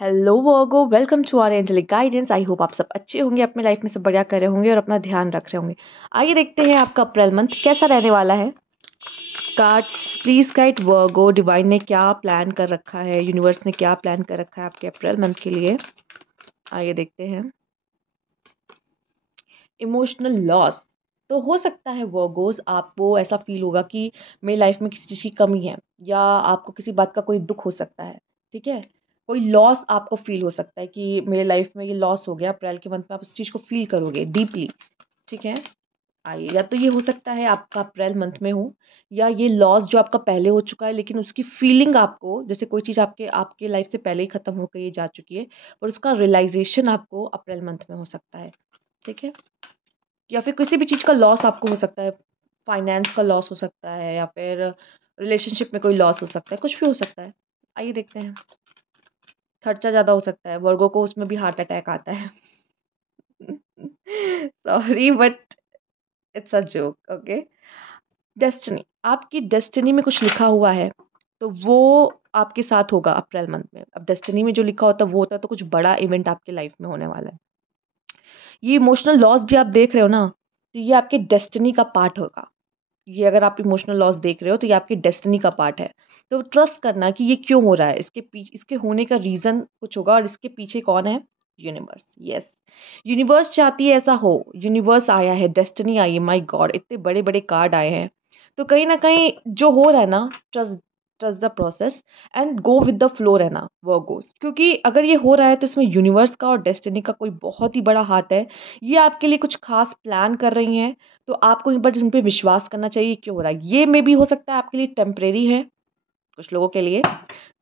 Hello Virgo, welcome to our angelic guidance. I hope आप सब अच्छे होंगे, अपने लाइफ में सब बढ़िया कर रहे होंगे और अपना ध्यान रख रहे होंगे। आइए देखते हैं आपका अप्रैल मंथ कैसा रहने वाला है। Cards please guide Virgo, divine ने क्या प्लान कर रखा है, यूनिवर्स ने क्या प्लान कर रखा है आपके अप्रैल मंथ के लिए। आइए देखते हैं। Emotional loss. तो हो सकता है वर्गोस, आपको ऐसा फील होगा कि मेरी लाइफ में किसी चीज़ की कमी है, या आपको किसी बात का कोई दुख हो सकता है। ठीक है, कोई लॉस आपको फील हो सकता है कि मेरे लाइफ में ये लॉस हो गया। अप्रैल के मंथ में आप उस चीज़ को फील करोगे डीपली। ठीक है, आइए, या तो ये हो सकता है आपका अप्रैल मंथ में हो, या ये लॉस जो आपका पहले हो चुका है लेकिन उसकी फीलिंग आपको, जैसे कोई चीज़ आपके आपके लाइफ से पहले ही ख़त्म हो गई, जा चुकी है, पर उसका रियलाइजेशन आपको अप्रैल मंथ में हो सकता है। ठीक है, या फिर किसी भी चीज़ का लॉस आपको हो सकता है। फाइनेंस का लॉस हो सकता है, या फिर रिलेशनशिप में कोई लॉस हो सकता है, कुछ भी हो सकता है। आइए देखते हैं। खर्चा ज़्यादा हो सकता है, वर्गों को उसमें भी हार्ट अटैक आता है। Sorry but it's a joke, okay. Destiny, आपकी डेस्टिनी में कुछ लिखा हुआ है, तो वो आपके साथ होगा अप्रैल मंथ में। अब डेस्टिनी में जो लिखा होता है वो होता है, तो कुछ बड़ा इवेंट आपके लाइफ में होने वाला है। ये इमोशनल लॉस भी आप देख रहे हो ना, तो ये आपके डेस्टिनी का पार्ट होगा। ये अगर आप इमोशनल लॉस देख रहे हो तो ये आपकी डेस्टिनी का पार्ट है। तो ट्रस्ट करना कि ये क्यों हो रहा है, इसके पीछे, इसके होने का रीज़न कुछ होगा, और इसके पीछे कौन है? यूनिवर्स। यस, यूनिवर्स चाहती है ऐसा हो। यूनिवर्स आया है, डेस्टिनी आई है। माय गॉड, इतने बड़े बड़े कार्ड आए हैं। तो कहीं ना कहीं जो हो रहा है ना, trust trust the process and go with the flow रहना, वो गोस। क्योंकि अगर ये हो रहा है तो इसमें यूनिवर्स का और डेस्टिनी का कोई बहुत ही बड़ा हाथ है। ये आपके लिए कुछ खास प्लान कर रही हैं, तो आपको एक बार इन पे विश्वास करना चाहिए। क्यों हो रहा है ये, मे भी हो सकता है आपके लिए टेम्परेरी है, कुछ लोगों के लिए।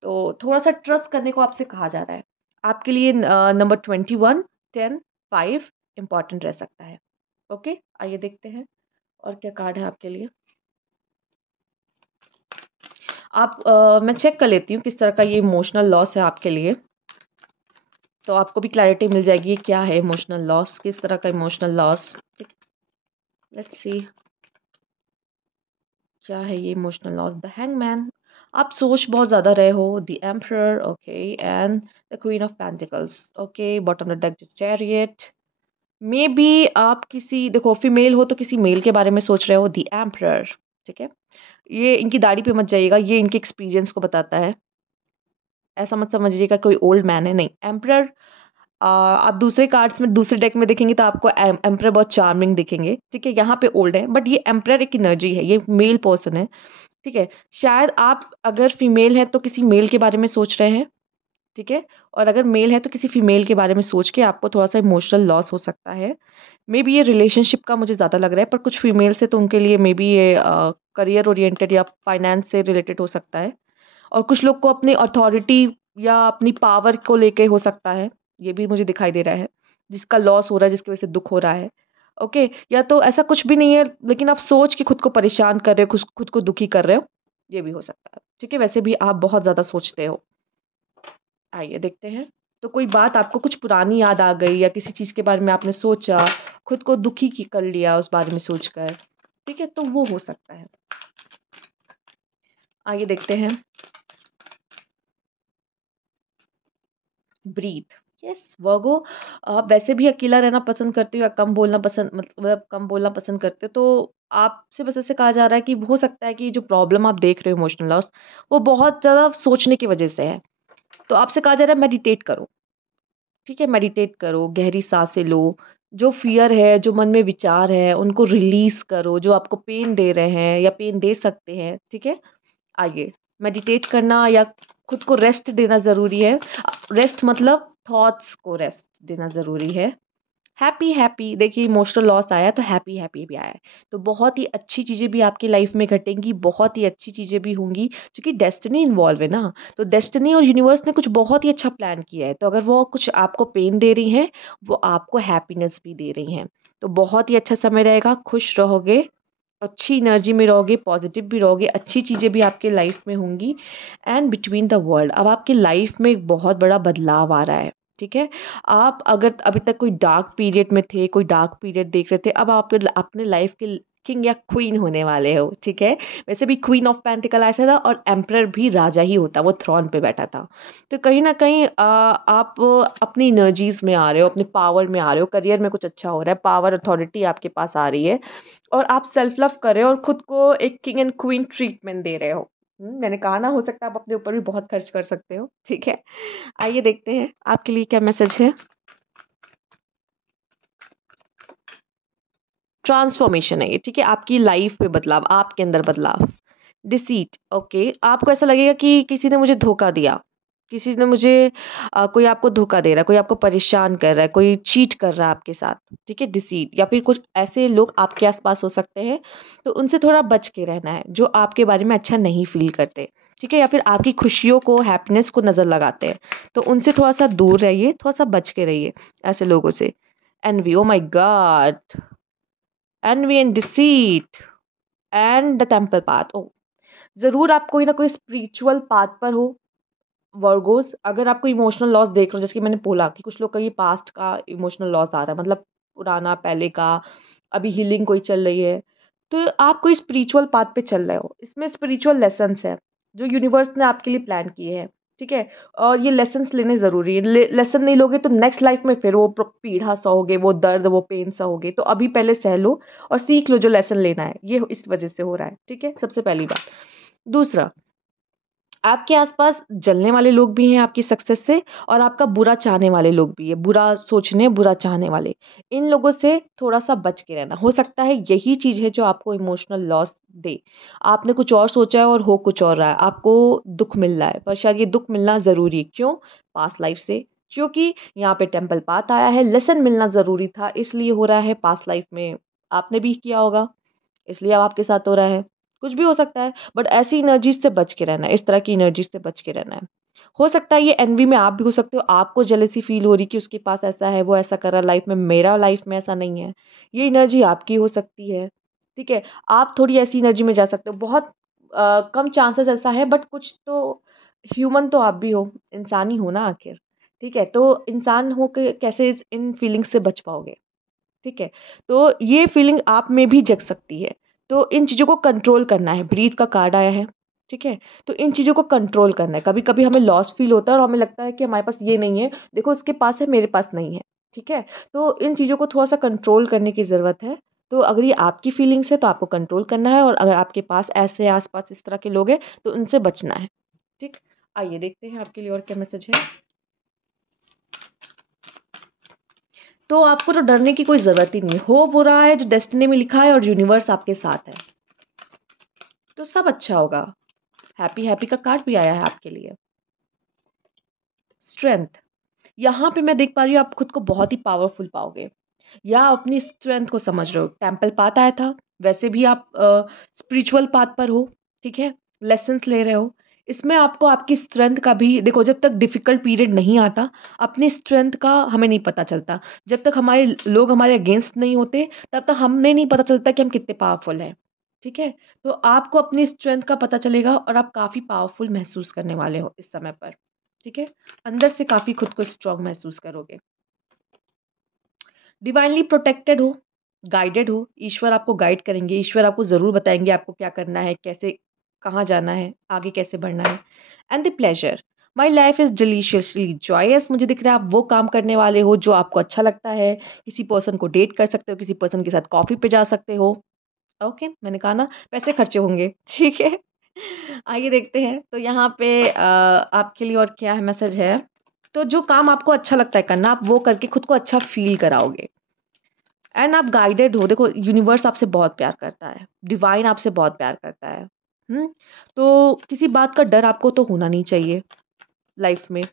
तो थोड़ा सा ट्रस्ट करने को आपसे कहा जा रहा है। आपके लिए नंबर 21, 10, 5 इंपॉर्टेंट रह सकता है। ओके, आइए देखते हैं और क्या कार्ड है आपके लिए। मैं चेक कर लेती हूँ किस तरह का ये इमोशनल लॉस है आपके लिए, तो आपको भी क्लैरिटी मिल जाएगी ये क्या है इमोशनल लॉस, किस तरह का इमोशनल लॉस। लेट्स सी क्या है ये इमोशनल लॉस। द हैंगमैन, आप सोच बहुत ज़्यादा रहे हो। The emperor, okay, and the queen of pentacles, okay. Bottom of the deck chariot. May be आप किसी, देखो, फीमेल हो तो किसी मेल के बारे में सोच रहे हो। द एम्परर, ठीक है। ये इनकी दाढ़ी पे मत जाइएगा, ये इनके एक्सपीरियंस को बताता है। ऐसा मत समझिएगा कोई ओल्ड मैन है, नहीं। एम्परर, आप दूसरे कार्ड्स में, दूसरे डेक में देखेंगे तो आपको एम्परर बहुत चार्मिंग दिखेंगे। ठीक है, यहाँ पे ओल्ड है, बट ये एम्परर एक एनर्जी है, ये मेल पर्सन है। ठीक है, शायद आप अगर फीमेल है तो किसी मेल के बारे में सोच रहे हैं। ठीक है, और अगर मेल है तो किसी फीमेल के बारे में सोच के आपको थोड़ा सा इमोशनल लॉस हो सकता है। मे बी ये रिलेशनशिप का मुझे ज़्यादा लग रहा है, पर कुछ फीमेल से तो उनके लिए मे बी ये करियर ओरिएंटेड या फाइनेंस से रिलेटेड हो सकता है। और कुछ लोग को अपनी अथॉरिटी या अपनी पावर को लेके हो सकता है, ये भी मुझे दिखाई दे रहा है, जिसका लॉस हो रहा है, जिसकी वजह से दुख हो रहा है। ओके, या तो ऐसा कुछ भी नहीं है, लेकिन आप सोच के खुद को परेशान कर रहे हो, खुद को दुखी कर रहे हो, ये भी हो सकता है। ठीक है, वैसे भी आप बहुत ज़्यादा सोचते हो। आइए देखते हैं। तो कोई बात आपको कुछ पुरानी याद आ गई, या किसी चीज़ के बारे में आपने सोचा, खुद को दुखी कर लिया उस बारे में सोचकर। ठीक है, तो वो हो सकता है। आइए देखते हैं। ब्रीथ। यस वर्गो, आप वैसे भी अकेला रहना पसंद करते हो, या कम बोलना पसंद, मतलब कम बोलना पसंद करते हो। तो आपसे बस ऐसे कहा जा रहा है कि हो सकता है कि जो प्रॉब्लम आप देख रहे हो इमोशनल लॉस, वो बहुत ज़्यादा सोचने की वजह से है। तो आपसे कहा जा रहा है मेडिटेट करो। ठीक है, मेडिटेट करो, गहरी सांसें लो। जो फियर है, जो मन में विचार है, उनको रिलीज करो, जो आपको पेन दे रहे हैं या पेन दे सकते हैं। ठीक है, आइए, मेडिटेट करना या खुद को रेस्ट देना ज़रूरी है। रेस्ट मतलब थॉट्स को रेस्ट देना ज़रूरी है। हैप्पी हैप्पी, देखिए इमोशनल लॉस आया है तो हैप्पी हैप्पी भी आया है। तो बहुत ही अच्छी चीज़ें भी आपकी लाइफ में घटेंगी, बहुत ही अच्छी चीज़ें भी होंगी, क्योंकि डेस्टिनी इन्वॉल्व है ना। तो डेस्टिनी और यूनिवर्स ने कुछ बहुत ही अच्छा प्लान किया है। तो अगर वो कुछ आपको पेन दे रही हैं, वो आपको हैप्पीनेस भी दे रही हैं। तो बहुत ही अच्छा समय रहेगा, खुश रहोगे, अच्छी एनर्जी में रहोगे, पॉजिटिव भी रहोगे, अच्छी चीज़ें भी आपके लाइफ में होंगी। एंड बिटवीन द वर्ल्ड, अब आपकी लाइफ में एक बहुत बड़ा बदलाव आ रहा है। ठीक है, आप अगर अभी तक कोई डार्क पीरियड में थे, कोई डार्क पीरियड देख रहे थे, अब आप अपने लाइफ के किंग या क्वीन होने वाले हो, ठीक है। वैसे भी क्वीन ऑफ पेंटिकल ऐसा था और एम्परर भी राजा ही होता, वो थ्रोन पे बैठा था। तो कहीं ना कहीं आप अपनी एनर्जीज में आ रहे हो, अपने पावर में आ रहे हो, करियर में कुछ अच्छा हो रहा है, पावर अथॉरिटी आपके पास आ रही है और आप सेल्फ लव कर रहे हो और खुद को एक किंग एंड क्वीन ट्रीटमेंट दे रहे हो। मैंने कहा ना, हो सकता है आप अपने ऊपर भी बहुत खर्च कर सकते हो, ठीक है। आइए देखते हैं आपके लिए क्या मैसेज है। ट्रांसफॉर्मेशन है ये, ठीक है, आपकी लाइफ में बदलाव, आपके अंदर बदलाव। डिसीट, ओके, आपको ऐसा लगेगा कि किसी ने मुझे धोखा दिया, किसी ने मुझे कोई आपको धोखा दे रहा है, कोई आपको परेशान कर रहा है, कोई चीट कर रहा है आपके साथ, ठीक है। डिसीट या फिर कुछ ऐसे लोग आपके आसपास हो सकते हैं, तो उनसे थोड़ा बच के रहना है जो आपके बारे में अच्छा नहीं फील करते, ठीक है, या फिर आपकी खुशियों को, हैप्पीनेस को नज़र लगाते हैं, तो उनसे थोड़ा सा दूर रहिए, थोड़ा सा बच के रहिए ऐसे लोगों से। Envy, oh my god, envy and deceit and the temple path. Oh, ज़रूर आप कोई ना कोई स्पिरिचुअल पाथ पर हो वर्गोस। अगर आपको इमोशनल लॉस देख रहे हो, जैसे कि मैंने बोला कि कुछ लोग का ये पास्ट का इमोशनल लॉस आ रहा है, मतलब पुराना, पहले का, अभी हीलिंग कोई चल रही है, तो आप कोई स्पिरिचुअल पाथ पे चल रहे हो। इसमें स्पिरिचुअल लेसन्स है जो यूनिवर्स ने आपके लिए प्लान किए हैं, ठीक है। और ये लेसन्स लेने ज़रूरी है। लेसन नहीं लोगे तो नेक्स्ट लाइफ में फिर वो पीड़ा सहोगे, वो दर्द, वो पेन सहोगे। तो अभी पहले सह लो और सीख लो जो लेसन लेना है, ये इस वजह से हो रहा है, ठीक है, सबसे पहली बात। दूसरा, आपके आसपास जलने वाले लोग भी हैं आपकी सक्सेस से, और आपका बुरा चाहने वाले लोग भी है, बुरा सोचने, बुरा चाहने वाले। इन लोगों से थोड़ा सा बच के रहना। हो सकता है यही चीज़ है जो आपको इमोशनल लॉस दे। आपने कुछ और सोचा है और हो कुछ और रहा है, आपको दुख मिल रहा है, पर शायद ये दुख मिलना ज़रूरी है। क्यों? पास्ट लाइफ से। क्योंकि यहाँ पे टेम्पल पाथ आया है, लेसन मिलना ज़रूरी था, इसलिए हो रहा है। पास्ट लाइफ में आपने भी किया होगा, इसलिए अब आपके साथ हो रहा है। कुछ भी हो सकता है, बट ऐसी एनर्जीज से बच के रहना है, इस तरह की एनर्जी से बच के रहना है। हो सकता है ये एनवी में आप भी हो सकते हो, आपको जेलेसी फील हो रही कि उसके पास ऐसा है, वो ऐसा कर रहा है लाइफ में, मेरा लाइफ में ऐसा नहीं है। ये एनर्जी आपकी हो सकती है, ठीक है। आप थोड़ी ऐसी एनर्जी में जा सकते हो। बहुत कम चांसेस ऐसा है, बट कुछ तो, ह्यूमन तो आप भी हो, इंसान ही हो ना आखिर, ठीक है। तो इंसान हो के कैसे इन फीलिंग्स से बच पाओगे, ठीक है। तो ये फीलिंग आप में भी जग सकती है। तो इन चीज़ों को कंट्रोल करना है। ब्रीथ का कार्ड आया है, ठीक है। तो इन चीज़ों को कंट्रोल करना है। कभी कभी हमें लॉस फील होता है और हमें लगता है कि हमारे पास ये नहीं है, देखो उसके पास है, मेरे पास नहीं है, ठीक है। तो इन चीज़ों को थोड़ा सा कंट्रोल करने की ज़रूरत है। तो अगर ये आपकी फीलिंग्स है तो आपको कंट्रोल करना है, और अगर आपके पास ऐसे आसपास इस तरह के लोग हैं तो उनसे बचना है, ठीक। आइए देखते हैं आपके लिए और क्या मैसेज है। तो आपको तो डरने की कोई ज़रूरत ही नहीं है। हो वो रहा है जो डेस्टिनी में लिखा है और यूनिवर्स आपके साथ है, तो सब अच्छा होगा। हैप्पी हैप्पी का कार्ड भी आया है आपके लिए। स्ट्रेंथ, यहाँ पे मैं देख पा रही हूँ आप खुद को बहुत ही पावरफुल पाओगे, या अपनी स्ट्रेंथ को समझ रहे हो। टेम्पल पाथ आया था, वैसे भी आप स्पिरिचुअल पाथ पर हो, ठीक है, लेसन्स ले रहे हो। इसमें आपको आपकी स्ट्रेंथ का भी देखो, जब तक डिफिकल्ट पीरियड नहीं आता अपनी स्ट्रेंथ का हमें नहीं पता चलता। जब तक हमारे लोग हमारे अगेंस्ट नहीं होते तब तक हमें नहीं पता चलता कि हम कितने पावरफुल हैं, ठीक है। तो आपको अपनी स्ट्रेंथ का पता चलेगा और आप काफ़ी पावरफुल महसूस करने वाले हो इस समय पर, ठीक है। अंदर से काफ़ी खुद को स्ट्रांग महसूस करोगे। डिवाइनली प्रोटेक्टेड हो, गाइडेड हो, ईश्वर आपको गाइड करेंगे, ईश्वर आपको ज़रूर बताएँगे आपको क्या करना है, कैसे, कहाँ जाना है, आगे कैसे बढ़ना है। And the pleasure, my life is deliciously joyous. मुझे दिख रहा है आप वो काम करने वाले हो जो आपको अच्छा लगता है। किसी पर्सन को डेट कर सकते हो, किसी पर्सन के साथ कॉफ़ी पे जा सकते हो। ओके, मैंने कहा ना पैसे खर्चे होंगे, ठीक है। आइए देखते हैं तो यहाँ पे आपके लिए और क्या है मैसेज है। तो जो काम आपको अच्छा लगता है करना, आप वो करके खुद को अच्छा फ़ील कराओगे। एंड आप गाइडेड हो, देखो यूनिवर्स आपसे बहुत प्यार करता है, डिवाइन आपसे बहुत प्यार करता है। तो किसी बात का डर आपको तो होना नहीं चाहिए लाइफ में।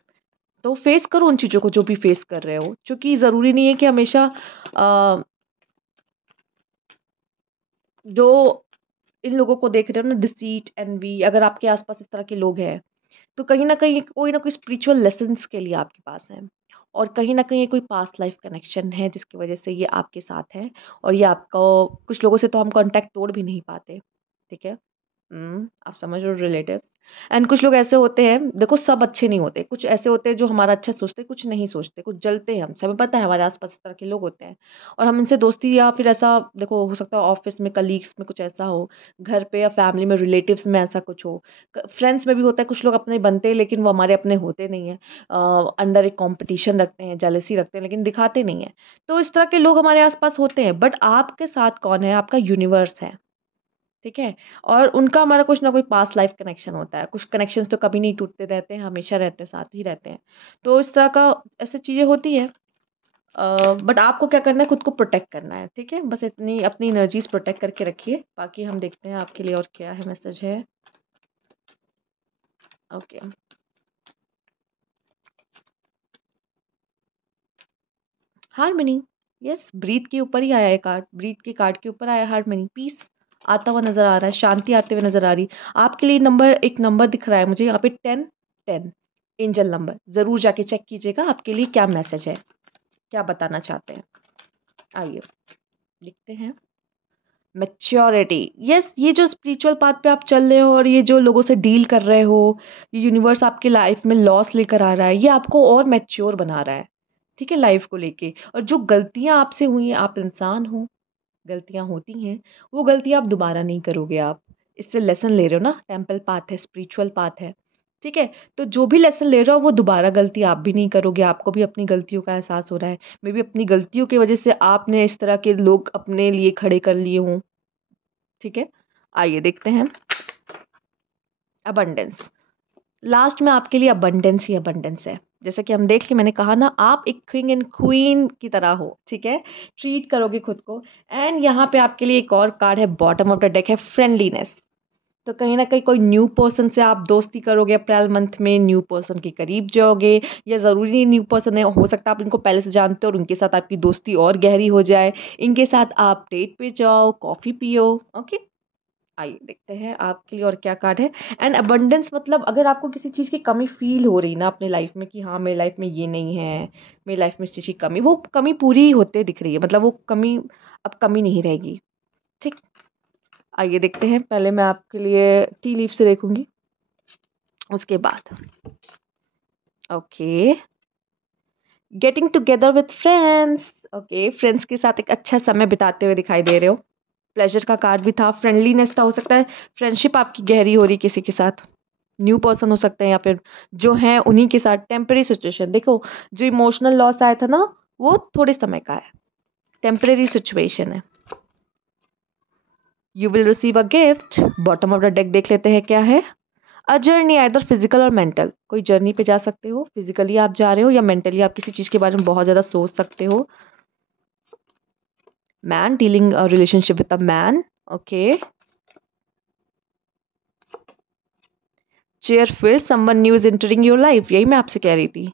तो फेस करो उन चीज़ों को जो भी फेस कर रहे हो, क्योंकि ज़रूरी नहीं है कि हमेशा अ, जो इन लोगों को देख रहे हो ना, डिसीट, एनवी, अगर आपके आसपास इस तरह के लोग हैं तो कहीं न कहीं कोई ना कोई स्पिरिचुअल लेसन्स के लिए आपके पास है, और कहीं न कहीं कोई पास्ट लाइफ कनेक्शन है जिसकी वजह से ये आपके साथ है। और ये आपको, कुछ लोगों से तो हम कॉन्टैक्ट तोड़ भी नहीं पाते, ठीक है। आप समझ रहे हो, रिलेटिव्स। एंड कुछ लोग ऐसे होते हैं, देखो सब अच्छे नहीं होते, कुछ ऐसे होते हैं जो हमारा अच्छा सोचते हैं, कुछ नहीं सोचते, कुछ जलते हैं हमसे, हमें पता है हमारे आसपास इस तरह के लोग होते हैं। और हम इनसे दोस्ती, या फिर ऐसा देखो हो सकता है ऑफिस में कलीग्स में कुछ ऐसा हो, घर पे या फैमिली में रिलेटिव्स में ऐसा कुछ हो, फ्रेंड्स में भी होता है, कुछ लोग अपने बनते हैं लेकिन वो हमारे अपने होते नहीं हैं, अंडर एक कॉम्पिटिशन रखते हैं, जेलसी रखते हैं, लेकिन दिखाते नहीं हैं। तो इस तरह के लोग हमारे आसपास होते हैं, बट आपके साथ कौन है, आपका यूनिवर्स है, ठीक है। और उनका हमारा कुछ ना कोई पास्ट लाइफ कनेक्शन होता है, कुछ कनेक्शंस तो कभी नहीं टूटते, रहते हैं, हमेशा रहते हैं, साथ ही रहते हैं। तो इस तरह का ऐसी चीज़ें होती हैं। बट आपको क्या करना है, खुद को प्रोटेक्ट करना है, ठीक है। बस इतनी अपनी एनर्जीज प्रोटेक्ट करके रखिए, बाकी हम देखते हैं आपके लिए और क्या है मैसेज है। Okay, harmony. यस, ब्रीथ के ऊपर ही आया है कार्ड, ब्रीथ के कार्ड के ऊपर आया हारमनी, पीस आता हुआ नजर आ रहा है, शांति आते हुए नजर आ रही। आपके लिए नंबर, एक नंबर दिख रहा है मुझे यहाँ पे, 10 10, एंजल नंबर। जरूर जाके चेक कीजिएगा आपके लिए क्या मैसेज है, क्या बताना चाहते हैं। आइए लिखते हैं। मैच्योरिटी। यस, ये जो स्पिरिचुअल पाथ पे आप चल रहे हो और ये जो लोगों से डील कर रहे हो, ये यूनिवर्स आपके लाइफ में लॉस लेकर आ रहा है, ये आपको और मैच्योर बना रहा है, ठीक है, लाइफ को लेके। और जो गलतियां आपसे हुई हैं, आप इंसान हो, गलतियां होती हैं, वो गलतियां आप दोबारा नहीं करोगे। आप इससे लेसन ले रहे हो ना, टेम्पल पाथ है, स्पिरिचुअल पाथ है, ठीक है। तो जो भी लेसन ले रहे हो, वो दोबारा गलती आप भी नहीं करोगे, आपको भी अपनी गलतियों का एहसास हो रहा है। मे बी अपनी गलतियों की वजह से आपने इस तरह के लोग अपने लिए खड़े कर लिए हों, ठीक है। आइए देखते हैं। अबंडेंस, लास्ट में आपके लिए अबंडेंस ही अबंडेंस है। जैसे कि हम देख लिए, मैंने कहा ना, आप एक किंग एंड क्वीन की तरह हो, ठीक है, ट्रीट करोगे खुद को। एंड यहाँ पे आपके लिए एक और कार्ड है, बॉटम ऑफ द डेक है, फ्रेंडलीनेस। तो कहीं ना कहीं कोई न्यू पर्सन से आप दोस्ती करोगे अप्रैल मंथ में, न्यू पर्सन के करीब जाओगे, या ज़रूरी नहीं न्यू पर्सन है, हो सकता है आप इनको पहले से जानते हो और उनके साथ आपकी दोस्ती और गहरी हो जाए, इनके साथ आप डेट पे जाओ, कॉफ़ी पियो। ओके, आइए देखते हैं आपके लिए और क्या कार्ड है। एंड अबंडेंस मतलब अगर आपको किसी चीज़ की कमी फील हो रही ना अपनी लाइफ में, कि हाँ मेरी लाइफ में ये नहीं है, मेरी लाइफ में इस चीज़ की कमी, वो कमी पूरी होते दिख रही है, मतलब वो कमी अब कमी नहीं रहेगी, ठीक। आइए देखते हैं, पहले मैं आपके लिए टी लीफ से देखूंगी, उसके बाद। Okay, getting together with friends. Okay, friends के साथ एक अच्छा समय बिताते हुए दिखाई दे रहे हो। प्लेजर का कार्ड भी था, फ्रेंडलीनेस था, हो सकता है फ्रेंडशिप आपकी गहरी हो रही किसी के साथ, न्यू पर्सन हो सकते हैं, या फिर जो हैं उन्हीं के साथ। टेम्परेरी सिचुएशन, देखो जो इमोशनल लॉस आया था ना, वो थोड़े समय का है, टेम्परेरी सिचुएशन है। You will receive a gift. Bottom of the deck देख लेते हैं क्या है। अ जर्नी, आइदर फिजिकल और मेंटल, कोई जर्नी पे जा सकते हो, फिजिकली आप जा रहे हो या मेंटली आप किसी चीज़ के बारे में बहुत ज़्यादा सोच सकते हो। Man, dealing relationship with a man. Okay, cheerful, someone new is entering your life, यही मैं आपसे कह रही थी,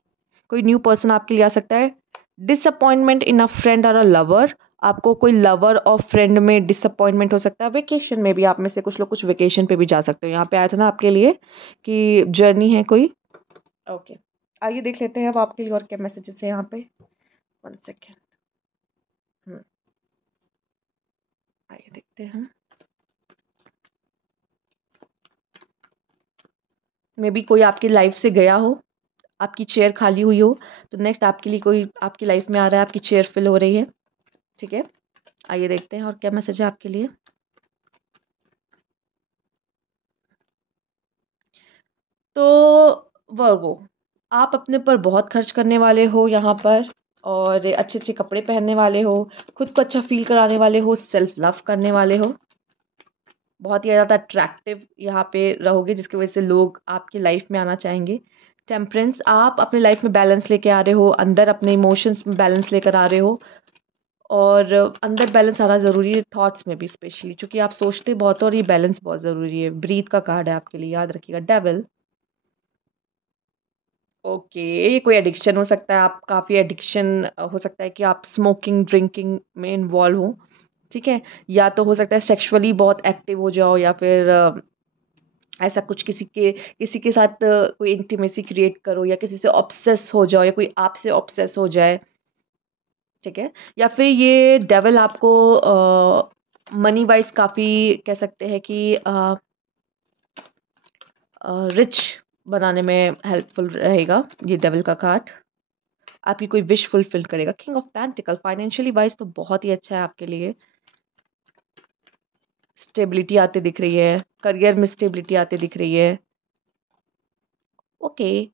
कोई न्यू पर्सन आपके लिए आ सकता है। डिसअपॉइंटमेंट इन अ फ्रेंड और अ लवर, आपको कोई लवर और फ्रेंड में डिसअपॉइंटमेंट हो सकता है। वेकेशन में भी आप में से कुछ लोग कुछ वेकेशन पे भी जा सकते हो, यहाँ पे आया था ना आपके लिए कि जर्नी है कोई। ओके, आइए देख लेते हैं अब आपके लिए और क्या मैसेजेस है यहाँ पे। 1 सेकेंड। आइए देखते हैं। मे बी कोई आपकी लाइफ से गया हो, आपकी चेयर खाली हुई हो, तो नेक्स्ट आपके लिए कोई आपकी लाइफ में आ रहा है, आपकी चेयर फिल हो रही है, ठीक है। आइए देखते हैं और क्या मैसेज है आपके लिए। तो वर्गो, आप अपने पर बहुत खर्च करने वाले हो यहाँ पर, और अच्छे अच्छे कपड़े पहनने वाले हो, खुद को अच्छा फील कराने वाले हो, सेल्फ लव करने वाले हो, बहुत ही ज़्यादा अट्रैक्टिव यहाँ पे रहोगे, जिसकी वजह से लोग आपकी लाइफ में आना चाहेंगे। टेम्परेंस, आप अपने लाइफ में बैलेंस लेके आ रहे हो, अंदर अपने इमोशंस में बैलेंस लेकर आ रहे हो, और अंदर बैलेंस आना ज़रूरी है, थॉट्स में भी स्पेशली, क्योंकि आप सोचते बहुत हो और ये बैलेंस बहुत ज़रूरी है। ब्रीथ का कार्ड है आपके लिए, याद रखिएगा। डेविल, ओके, ये कोई एडिक्शन हो सकता है, आप काफ़ी एडिक्शन हो सकता है कि आप स्मोकिंग ड्रिंकिंग में इन्वॉल्व हो, ठीक है। या तो हो सकता है सेक्सुअली बहुत एक्टिव हो जाओ, या फिर ऐसा कुछ किसी के साथ कोई इंटीमेसी क्रिएट करो, या किसी से ऑब्सेस हो जाओ, या कोई आपसे ऑब्सेस हो जाए, ठीक है। या फिर ये डेविल आपको मनी वाइज काफ़ी कह सकते हैं कि रिच बनाने में हेल्पफुल रहेगा ये डेविल का कार्ड। आपकी कोई विश फुलफिल करेगा। King of pentacle financially wise तो बहुत ही अच्छा है आपके लिए। स्टेबिलिटी आते दिख रही है, करियर में स्टेबिलिटी आते दिख रही है। ओके,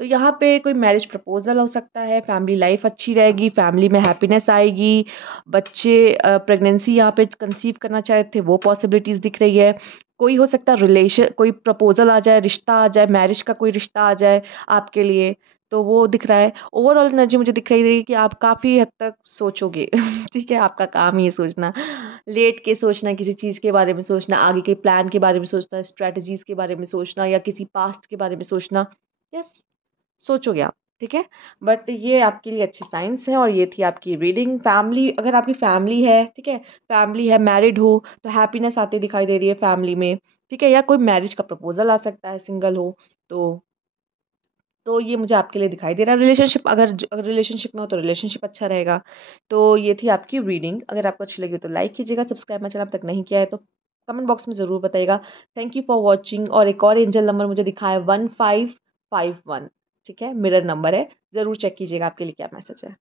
तो यहाँ पे कोई मैरिज प्रपोजल हो सकता है, फैमिली लाइफ अच्छी रहेगी, फैमिली में हैप्पीनेस आएगी, बच्चे प्रेगनेंसी यहाँ पे कंसीव करना चाहे थे वो पॉसिबिलिटीज़ दिख रही है। कोई हो सकता है रिलेशन, कोई प्रपोजल आ जाए, रिश्ता आ जाए, मैरिज का कोई रिश्ता आ जाए आपके लिए, तो वो दिख रहा है। ओवरऑल एनर्जी मुझे दिख रही है कि आप काफ़ी हद तक सोचोगे ठीक है, आपका काम ही है सोचना, लेट के सोचना, किसी चीज़ के बारे में सोचना, आगे के प्लान के बारे में सोचना, स्ट्रेटजीज़ के बारे में सोचना, या किसी पास्ट के बारे में सोचना। यस, सोचोगे आप, ठीक है। बट ये आपके लिए अच्छे साइंस हैं, और ये थी आपकी रीडिंग। फैमिली, अगर आपकी फैमिली है, ठीक है, फैमिली है, मैरिड हो, तो हैप्पीनेस आती दिखाई दे रही है फैमिली में, ठीक है, या कोई मैरिज का प्रपोजल आ सकता है, सिंगल हो तो ये मुझे आपके लिए दिखाई दे रहा है। रिलेशनशिप, अगर रिलेशनशिप में हो तो रिलेशनशिप अच्छा रहेगा। तो ये थी आपकी रीडिंग। अगर आपको अच्छी लगी तो लाइक कीजिएगा, सब्सक्राइब मेरे चैनल अब तक नहीं किया है तो कमेंट बॉक्स में ज़रूर बताइएगा। Thank you for watching. और एक और एंजल नंबर मुझे दिखा है 1551, ठीक है, मिरर नंबर है, ज़रूर चेक कीजिएगा आपके लिए क्या मैसेज है।